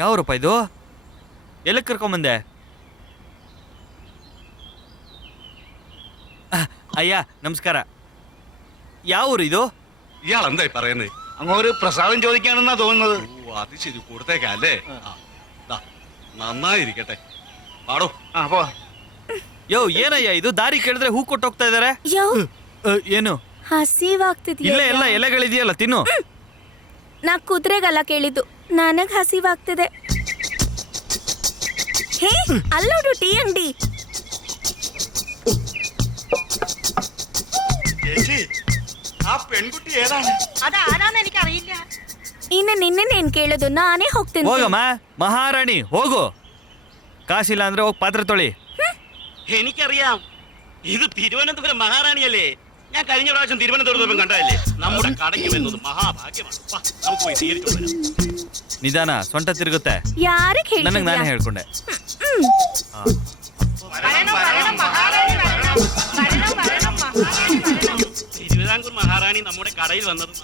ಯಾವ್ರಪ್ಪ ಇದು? ಎಲ್ಲಕ್ಕೆ ಕರ್ಕೊಂಬಂದೆ? അയ്യ നമസ്കാരം. യാവൂർ ഇതോ? ഇയാൾ എന്തായി പറയുന്നത്? അങ്ങൊരു പ്രസാദം ചോദിക്കാണെന്നാ തോന്നുന്നത്. ഓ അത് ശരി, കൊടുത്തേക്കല്ലേ. നന്നായിരിക്കട്ടെ. പാടോ. പോ. ಯೋ ಏನಯ್ಯ ಇದು? ದಾರಿ ಕೇಳಿದ್ರೆ ಹೂ ಕೊಟ್ಟು ಹೋಗ್ತಾ ಇದಾರೆ. ಏನು ಹಸಿವಾಗ್ತಿದ್ಯಾ? ಇಲ್ಲ ಎಲ್ಲ ಎಲೆಗಳಿದೆಯಲ್ಲ, ತಿನ್ನು. ನಾ ಕುದುರೆಗಲ್ಲ ಕೇಳಿದ್ದು, ನನಗ್ ಹಸಿವಾಗ್ತಿದೆ. ಹೇ ಅಲ್ಲೋಡು ಟೀ ಅಂಗಡಿ. ചേച്ചി, ആ പെൺകുട്ടി ഏതാണ്? അതാരാന്ന് എനിക്കറിയില്ല. ಇನ್ನು ನಿನ್ನೇನ್ ಕೇಳೋದು? ನಾನೇ ಹೋಗ್ತೀನಿ. ಹೋಗಮ್ಮ ಮಹಾರಾಣಿ, ಹೋಗು. കാശില്ല ಅಂದ್ರೆ ಹೋಗಿ ಪಾತ್ರೆ ತೊಳಿ. എനിക്കറിയാം, ഇത് തിരുവനന്തപുരം മഹാറാണിയല്ലേ. ഞാൻ കഴിഞ്ഞ പ്രാവശ്യം തിരുവനന്തപുരത്ത് കണ്ടതല്ലേ. നമ്മുടെ കടയ്ക്ക് വരുന്നത് മഹാഭാഗ്യമാണ്. നമുക്ക് പോയി സ്വീകരിച്ചു വരാം. ನಿಧಾನ, ಸೊಂಟ ತಿರುಗುತ್ತೆ. ಯಾರಿಗೆ ಹೇಳಿ? ನನಗೆ ನಾನೇ ಹೇಳ್ಕೊಂಡೆ. തിരുവിതാംകൂർ മഹാറാണി നമ്മുടെ കടയിൽ വന്നത്.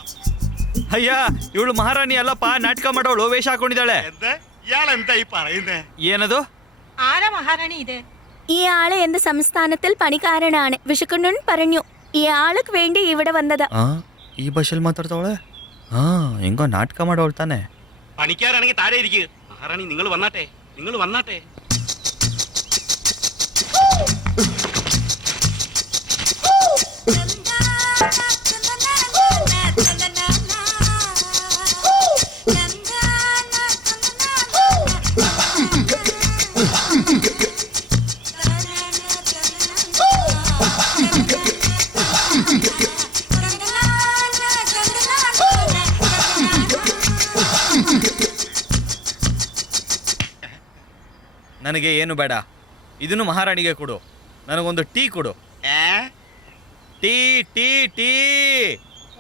ಅಯ್ಯ ಇವಳು ಮಹಾರಾಣಿ ಅಲ್ಲಪ್ಪ, ನಾಟಕ ಮಾಡೋಳು, ವೇಷ ಹಾಕೊಂಡಿದ್ದಾಳೆ. ഇയാൾ എന്തായി പറയുന്നേ? ಏನದು? ആരാ മഹാറാണി ഇത്? ഈ ആള് എന്റെ സംസ്ഥാനത്തിൽ പണിക്കാരനാണ്. വിശക്കുണ്ണൻ പറഞ്ഞു ഈ ആൾക്ക് വേണ്ടി ഇവിടെ വന്നത്. ಈ ಭಾಷೆಯಲ್ಲಿ ಮಾತಾಡ್ತಾವಳೆ. ಹೆಂಗೋ ನಾಟಕ ಮಾಡೋಳು ತಾನೆ. പണിക്കാരാണെങ്കിൽ താഴെ ഇരിക്കുക. മഹാറാണി നിങ്ങൾ വന്നാട്ടെ, നിങ്ങൾ വന്നാട്ടെ. ನನಗೆ ಏನು ಬೇಡ, ಇದನ್ನು ಮಹಾರಾಣಿಗೆ ಕೊಡು. ನನಗೊಂದು ಟೀ ಕೊಡು. Tea tea tea.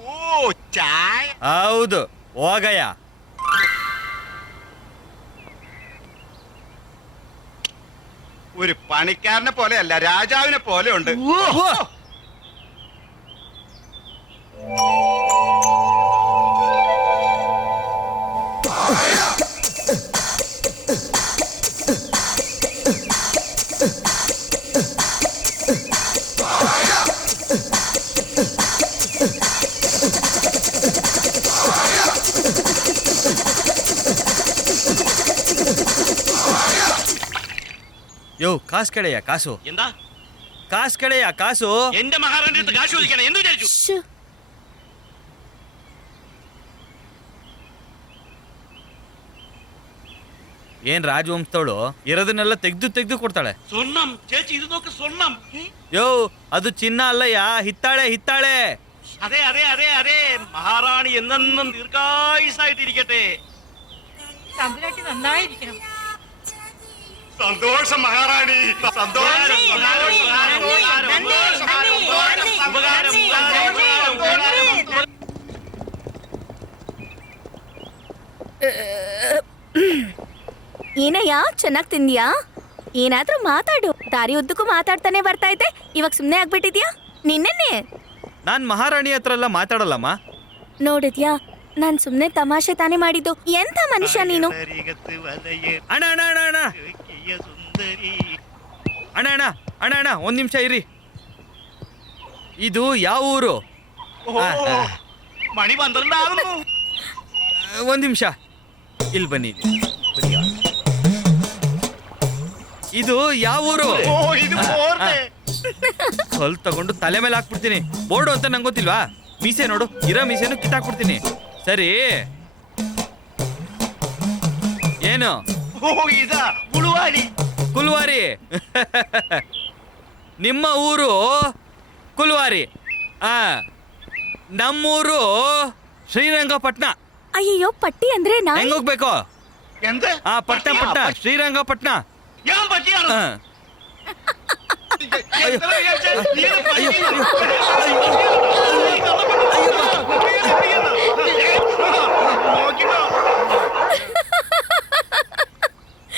ഓ ചായ. ಹೌದು, ಹೋಗಯ್ಯ. ഒരു പണിക്കാരനെ പോലെയല്ല, രാജാവിനെ പോലെ ഉണ്ട്. യോ കാശ് കടയാ, കാശു. എന്താ കാശ് കടയാ, കാശു. എന്റെ മഹാറാണി അടുത്ത് കാശ് ചോദിക്കണം എന്ന് വിചാരിച്ചു? ശ്ശ്. ಏನ್ ರಾಜವಂಶದವಳು ಇರೋದನ್ನೆಲ್ಲ ತೆಗ್ದು ಕೊಡ್ತಾಳೆ. സ്വർണം ചേച്ചി, ഇത് നോക്ക്, സ്വർണം. ಯೋ ಅದು ಚಿನ್ನ ಅಲ್ಲಯ್ಯ, ಹಿತ್ತಾಳೆ ಹಿತ್ತಾಳೆ. അതെ അതെ അതെ അതെ, മഹാറാണി എന്നെന്നും ദീർഘായുസായിട്ടിരിക്കട്ടെ. തമ്പുരാട്ടി നന്നായിരിക്കണം. സന്തോഷം മഹാറാണി, സന്തോഷം. ಏನಯ್ಯ ಚೆನ್ನಾಗ್ ತಿಂದ್ಯಾ? ಏನಾದ್ರೂ ಮಾತಾಡು. ದಾರಿ ಉದ್ದಕ್ಕೂ ಮಾತಾಡ್ತಾನೆ ಬರ್ತಾ ಇದ್ದೆ, ಇವಾಗ ಸುಮ್ನೆ ಆಗ್ಬಿಟ್ಟಿದ್ಯಾ? ನಿನ್ನೆ ನಾನ್ ಮಹಾರಾಣಿ ಹತ್ರ ಎಲ್ಲ ಮಾತಾಡಲ್ಲಮ್ಮ. ನೋಡಿದ್ಯಾ, ನಾನ್ ಸುಮ್ನೆ ತಮಾಷೆ ತಾನೇ ಮಾಡಿದ್ದು. ಎಂತ ಮನುಷ್ಯ ನೀನು? ಅಣ್ಣ ಅಣ್ಣ ಅಣ್ಣ ಅಣ್ಣ ಅಣ್ಣ ಅಣ್ಣ ಅಣ್ಣ ಅಣ್ಣ ಒಂದ್ ನಿಮಿಷ ಇರಿ. ಇದು ಯಾವ ಊರು? മണി 12 ആകുന്നു. ಒಂದ್ ನಿಮಿಷ ಇಲ್ಲಿ ಬನ್ನಿ. ಇದು ಯಾವ ಊರು? ಕಲ್ ತಗೊಂಡು ತಲೆ ಮೇಲೆ ಹಾಕ್ಬಿಡ್ತೀನಿ. ಬೋರ್ಡು ಅಂತ ನಂಗೆ ಗೊತ್ತಿಲ್ವಾ? ಮೀಸೆ ನೋಡು, ಇರೋ ಮೀಸೆನು ಕಿತ್ತಾಕ್ಬಿಡ್ತೀನಿ. ಸರಿ ಏನು? ಕುಲ್ವಾರಿ. ನಿಮ್ಮ ಊರು ಕುಲ್ವಾರಿ. ನಮ್ಮೂರು ಶ್ರೀರಂಗಪಟ್ಟಣ. ಅಯ್ಯೋ, ಪಟ್ಟಿ ಅಂದ್ರೆ ನಾ ಹೆಂಗ್ ಹೋಗ್ಬೇಕು? ಪಟ್ಟ ಶ್ರೀರಂಗಪಟ್ಟಣ.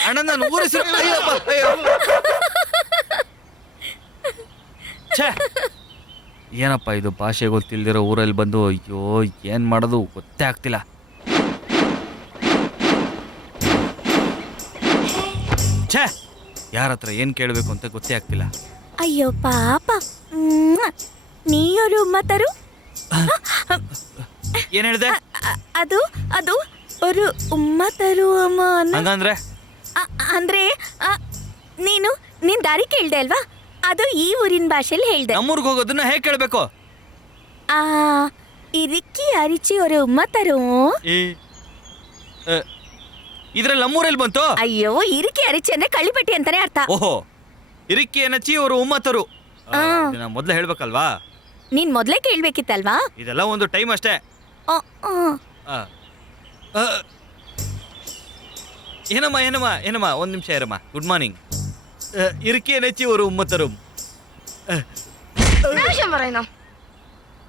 ಅಣ್ಣ ನಾನು ಊರ ಏನಪ್ಪ ಇದು ಭಾಷೆ ಗೊತ್ತಿಲ್ದಿರೋ ಊರಲ್ಲಿ ಬಂದು ಅಯ್ಯೋ ಏನ್ ಮಾಡೋದು ಗೊತ್ತೇ ಆಗ್ತಿಲ್ಲ. ಯಾರ ಹತ್ರ ಏನು ಕೇಳಬೇಕು ಅಂತ ಗೊತ್ತೇ ಆಗ್ತಿಲ್ಲ. ಅಯ್ಯೋ ಪಾಪ. ನೀಯೊರು ಉಮ್ಮತರು? ಏನು ಹೇಳಿದೆ? ಅದು ಅದು ஒரு ಉಮ್ಮತರು ಹಂಗಂದ್ರೆ ಅಂದ್ರೆ ನೀನ್ ದಾರಿ ಕೇಳ್ದೆ ಅಲ್ವಾ? ಅದು ಈ ಊರಿನ ಭಾಷೆಯಲ್ಲಿ ಹೇಳ್ದೆ. ನಮ್ಮೂರ್ಗೆ ಹೋಗೋದನ್ನ ಹೇಗೆ ಕೇಳಬೇಕು? ಇರಿಕ್ಕಿ ಅರಿಚಿ ஒரு ಉಮ್ಮತರು. ಇದ್ರಲ್ಲಿ ನಮ್ಮೂರಲ್ಲಿ ಬಂತು? ಅಯ್ಯೋ, ಇರಿಕ್ಕಿ ಅರಿಚಿ ಅಂದ್ರೆ ಕಳ್ಳಿಪಟ್ಟಿ ಅಂತಾನೆ ಅರ್ಥ. ಓಹೋ, ಇರಿಕ್ಕಿ ಏನಚ್ಚಿ ಅವರು ಉಮ್ಮತ್ತರು. ಮೊದ್ಲೇ ಹೇಳ್ಬೇಕಲ್ವಾ? ನೀನ್ ಮೊದ್ಲೇ ಕೇಳ್ಬೇಕಿತ್ತಲ್ವಾ? ಇದೆಲ್ಲ ಒಂದು ಟೈಮ್ ಅಷ್ಟೇ. ಏನಮ್ಮ ಏನಮ್ಮ ಏನಮ್ಮ ಒಂದು ನಿಮಿಷ ಇರಮ್ಮ. Good morning. ಇರಿಕ್ಕಿ ಏನಚ್ಚಿ ಅವರು ಉಮ್ಮತ್ತರು.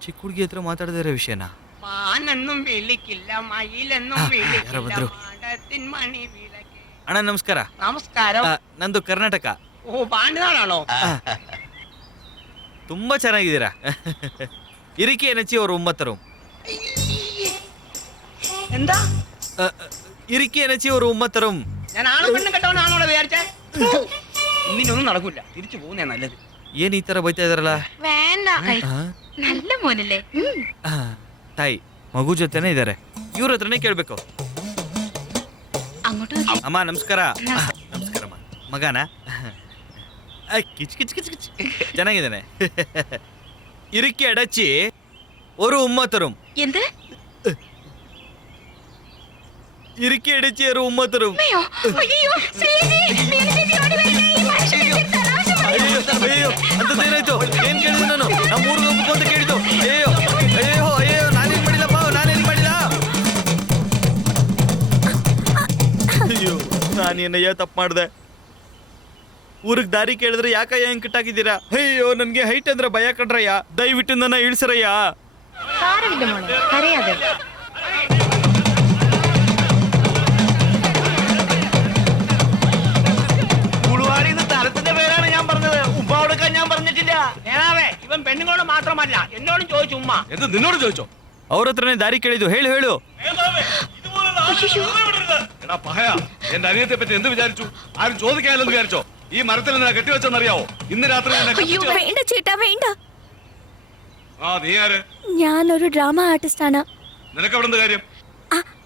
ಚಿಕ್ಕ ಹುಡುಗಿ ಹತ್ರ ಮಾತಾಡದಿರೋ ವಿಷಯನಾ? മാനൊന്നും വിളിക്കില്ല മയിലെന്നും ಯಾರಾದ್ರು? മണി വിളക്ക്. ಅಣ್ಣ ನಮಸ್ಕಾರ. നമസ്കാരം. ನಂದು ಕರ್ನಾಟಕ. ഓ പാണ്ടിനാണോ? ತುಂಬಾ ಚೆನ್ನಾಗಿದ್ದೀರಾ. ಇರಿಕ್ಕಿ ಏನಚ್ಚಿ ಅವರು ಉಮ್ಮತ್ತರು. എന്താ? ഇരിക്കി എനച്ചി ഒരു ഉമ്മത്തരും. ഞാൻ ആണും പെണ്ണും കെട്ടവനാണോ വിചാരിച്ചേ? ഇന്നിനൊന്നും നടക്കൂല, തിരിച്ചു പോകുന്നേ നല്ലത്. ಏನ್ ಈ ತರ ಬೈತಾ ಇದಾರಲ್ಲ? വേണ്ട, നല്ല മോനല്ലേ. ತಾಯಿ ಮಗು ಜೊತೆನೇ ಇದ್ದಾರೆ, ಇವ್ರ ಹತ್ರನೇ ಕೇಳ್ಬೇಕು. അങ്ങോട്ട് ಅಮ್ಮ ನಮಸ್ಕಾರ. ನಮಸ್ಕಾರಮ್ಮ. ಮಗನ ಕಿಚ್ ಕಿಚ್ ಕಿಚ್ ಕಿಚ್ ಚೆನ್ನಾಗಿದ್ದಾನೆ. ಇರಿಕ್ಕಿ ಅಡಚಿ ഒരു ഉമ്മത്തരും. എന്ത്? ഇരിക്കി അടച്ചി ഒരു ഉമ്മത്തരും. അയ്യോ, ಅಯ್ಯೋ ಅಂತದೇನಾಯ್ತು? ಏನ್ ಕೇಳಿದೆ ನಾನು? ನಮ್ಮ ಊರಿಗೆ ಹೋಗ್ಬೇಕು ಅಂತ ಕೇಳಿದ್ದು. ಅಯ್ಯೋ ಅಯ್ಯೋ ಅಯ್ಯೋ, ನಾನೇನ್ ಮಾಡಿಲ್ಲಪ್ಪ, ನಾನೇನ್ ಮಾಡಿಲ್ಲ. ಅಯ್ಯೋ, ನಾನೇನಯ್ಯ ತಪ್ಪು ಮಾಡಿದೆ. ಊರಿಗೆ ದಾರಿ ಕೇಳಿದ್ರೆ ಯಾಕಯ್ಯ ಹೆಂಗ್ ಕಿಟ್ಟಾಕಿದ್ದೀರಾ? ಅಯ್ಯೋ, ನನ್ಗೆ ಹೈಟ್ ಅಂದ್ರೆ ಭಯ ಕಣ್ರಯ್ಯ, ದಯವಿಟ್ಟು ನನ್ನ ಇಳಿಸ್ರಯ್ಯ. സ്ഥലത്തിന്റെ പേരാണ് ഞാൻ പറഞ്ഞത്, ഉമ്മ കൊടുക്കാൻ ഞാൻ പറഞ്ഞിട്ടില്ല. നേതാവേ, ഇവൻ പെണ്ണുങ്ങളോട് മാത്രമല്ല എന്നോടും ചോദിച്ചു ഉമ്മ. എന്ത് നിന്നോട് ചോദിച്ചോ? ಅವ್ರ ಹತ್ರನೇ ದಾರಿ ಕೇಳಿದ್ದು. ಹೇಳು ಹೇಳು. എടാ പഹയ, എന്റെ അനിയത്തെ പറ്റി എന്ത് വിചാരിച്ചു? ആരും ചോദിക്കാനില്ലെന്ന് വിചാരിച്ചോ? ഈ മരത്തിൽ നിന്നാ കെട്ടിവെച്ചെന്നറിയാവോ? ഇന്ന് രാത്രി വേണ്ട ചേട്ടാ, വേണ്ട. ആ, നീ ആര്? ഞാനൊരു ഡ്രാമ ആർട്ടിസ്റ്റാണ്. നിനക്ക് എവിടെ കാര്യം?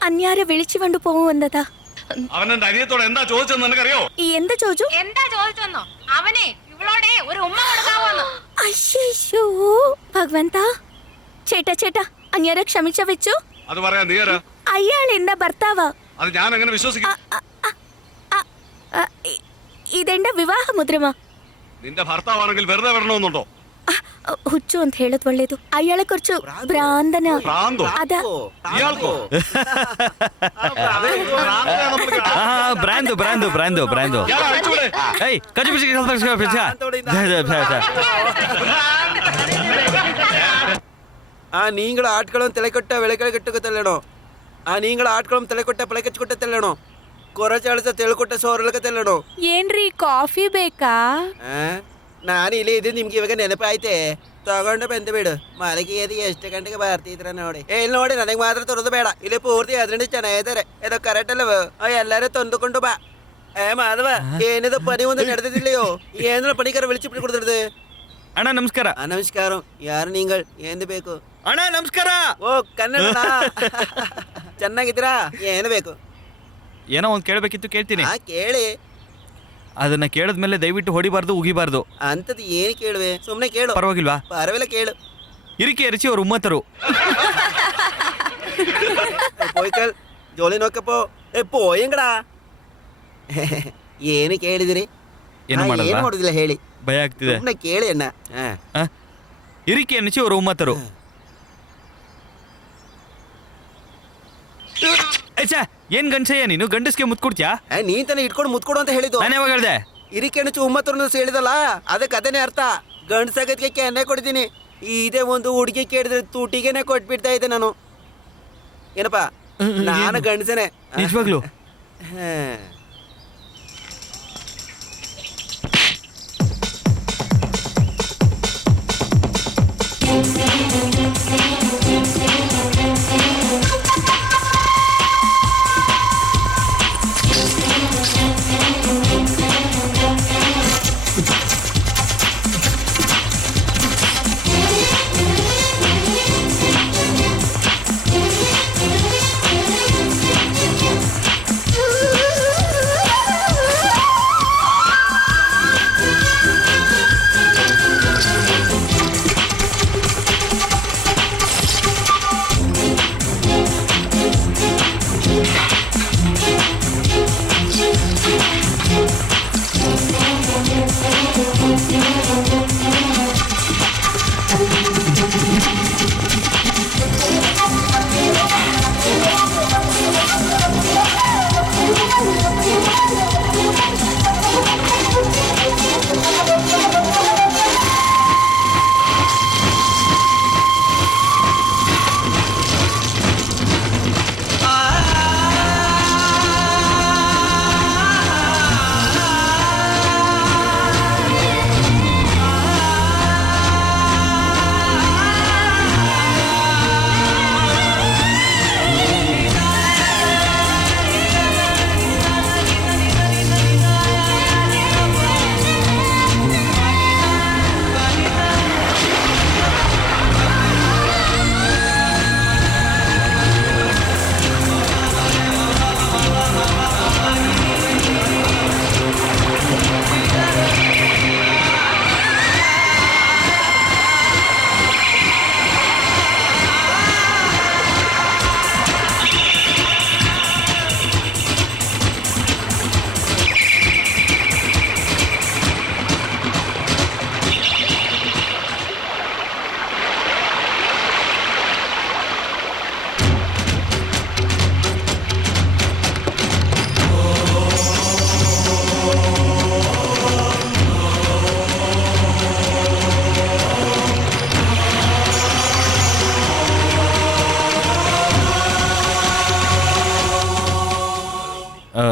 അന്യാരെ വിളിച്ചു കൊണ്ട് പോകുന്നതാ. അവൻ എന്റെ അനിയത്തോട് എന്താ ചോദിച്ചെന്ന് നിനക്കറിയോ? എന്താ ചോദിച്ചു? എന്താ ചോദിച്ചെന്നോ? അവനെ ഇവളോടെ ഒരു ഉമ്മ കൊടുക്കാവോന്ന്. അയ്യോ ഭഗവന്ത. ചേട്ടാ ചേട്ടാ, അന്യാരെ ക്ഷമിച്ച വെച്ചു. അത് പറയാൻ നീ ആരാ? അയാൾ എന്താ ഭർത്താവാ? അത് ഞാൻ എങ്ങനെ വിശ്വസിക്കും? ഇതെന്റെ വിവാഹ മുദ്രമാ. നിന്റെ ഭർത്താവാണെങ്കിൽ വെറുതെ വിടണമെന്നുണ്ടോ? ಹುಚ್ಚು ಅಂತ ಹೇಳೋದು ಒಳ್ಳೇದು. ಅಯ್ಯಾಳೆ ಕುರ್ಚು ಭ್ರಾಂತನ. ഭ്രാന്തോ? അതാ ഇയാൾക്കോ? ಬ್ರಾಂದು ಬ್ರಾಂದು ಬ್ರಾಂದು ಬ್ರಾಂದು. ഇയാളെ അഴിച്ചുവിട്. ಏಯ್ ಕಚ್ಚು ಬಿಸಿ நீங்கள் ஆட்களும் தலைக்கொட்ட விளைக்கலை கெட்டுக்கு தெல்லணும். நீங்கள் ஆட்களும் தலைಕೊಟ್ಟ ಪಳಕಚ್ಕೊಟ್ಟ ತೆಲ್ಲணும். ಕೊರಚಾಳಿಸ ತೆಳ್ಕೊಟ್ಟ ಸೋರಲಕ ತೆಲ್ಲணும். ಏನ್ರಿ ಕಾಫಿ ಬೇಕಾ? ನಾನು ಇಲ್ಲಿ ಇದ್ದು ನಿಮ್ಗೆ ಇವಾಗ ನೆನಪಾಯ್ತೆ. ತಗೊಂಡು ಬಂದು ಬಿಡು. ಮಲಗಿ ಎದ್ದು ಎಷ್ಟು ಗಂಟೆಗೆ ಬರ್ತಿದ್ರ ನೋಡಿ. ಇಲ್ಲಿ ನೋಡಿ, ನನಗೆ ಮಾತ್ರ ತರೋದು ಬೇಡ. ಇಲ್ಲಿ ಪೂರ್ತಿ ಅದರಿಂದ ಚೆನ್ನಾಗಿದ್ದಾರೆ. ಇದು ಕರೆಕ್ಟ್ ಅಲ್ಲವ? ಎಲ್ಲರೂ ತಂದುಕೊಂಡು ಬಾ. ಮಾಧವ, ಏನಿದು ಪನಿ ಒಂದು ನಡೆದಿಲ್ಲಯೋ? ಏನ ಪಣಿಕರ ವಿಳಿಸಿಬಿಟ್ಟು ಕೊಡ್ತಿರೋದು? ಅಣ್ಣ ನಮಸ್ಕಾರ. ನಮಸ್ಕಾರಂ. ಯಾರು ನೀವು? ಏನು ಬೇಕು? ಅಣ್ಣ ನಮಸ್ಕಾರ. ಓ ಕನ್ನಡ. ಚೆನ್ನಾಗಿದ್ದೀರಾ? ಏನು ಬೇಕು? ಏನೋ ಒಂದು ಕೇಳಬೇಕಿತ್ತು, ಕೇಳ್ತೀನಿ. ಕೇಳಿ. ಅದನ್ನ ಕೇಳಿದ್ಮೇಲೆ ದಯವಿಟ್ಟು ಹೊಡಿಬಾರ್ದು, ಉಗಿಬಾರ್ದು. ಅಂತದ್ ಏನು ಕೇಳುವೆ? ಸುಮ್ಮನೆ ಕೇಳು. ಪರವಾಗಿಲ್ವಾ? ಪರವಾಗಿಲ್ಲ, ಕೇಳು. ಇರಿಕೆ ಎರಚಿ ಅವ್ರ ಉಮ್ಮತ್ತರು. ಪೋಯ್ಕಲ್ ಜೋಲಿ ನೋಕಪ್ಪೋ. ಪೋಯಂಗಡ. ಏನು ಕೇಳಿದಿರಿ? ಏನು ಏನು ಮಾಡೋದಿಲ್ಲ ಹೇಳಿ. ಭಯ ಆಗ್ತಿದೆ. ಸುಮ್ಮನೆ ಕೇಳಿ ಅಣ್ಣ. ಇರಿಕೆ ಎನಚಿ ಅವ್ರ ಉಮ್ಮತ್ತರು. ಏನ್ ಗಂಡಸಯ್ಯ ನೀನು? ಗಂಡಸ್ಗೆ ಮುತ್ ಕೊಡ್ತೀಯಾ? ನೀನ್ ತಾನೆ ಇಟ್ಕೊಂಡು ಮುತ್ಕೊಡು ಅಂತ ಹೇಳಿದ್ದು. ನಾನು ಯಾವಾಗ ಹೇಳ್ದೆ? ಇರಿಕೆಣಚು ಉಮ್ಮತ್ತರು ಹೇಳಿದಲ್ಲ, ಅದಕ್ಕೆ ಅದನ್ನೇ ಅರ್ಥ. ಗಂಡಸಾಗದ್ಕೆ ಕೆನ್ನೆ ಕೊಡ್ತೀನಿ. ಇದೇ ಒಂದು ಹುಡುಗಿ ಕೇಳಿದ್ರೆ ತೂಟಿಗೆನೆ ಕೊಟ್ಬಿಡ್ತಾ ಇದ್ದೆ ನಾನು. ಏನಪ್ಪಾ, ನಾನು ಗಂಡಸನೆ ನಿಜವಾಗ್ಲು?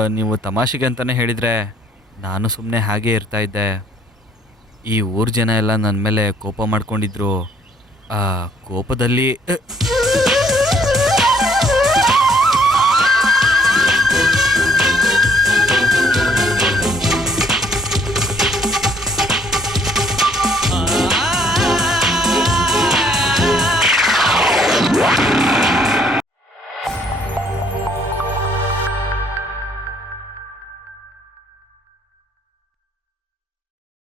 ನೀವು ತಮಾಷೆಗೆ ಅಂತಲೇ ಹೇಳಿದರೆ ನಾನು ಸುಮ್ಮನೆ ಹಾಗೇ ಇರ್ತಾ ಇದ್ದೆ. ಈ ಊರ ಜನ ಎಲ್ಲ ನನ್ನ ಮೇಲೆ ಕೋಪ ಮಾಡ್ಕೊಂಡಿದ್ರು. ಆ ಕೋಪದಲ್ಲಿ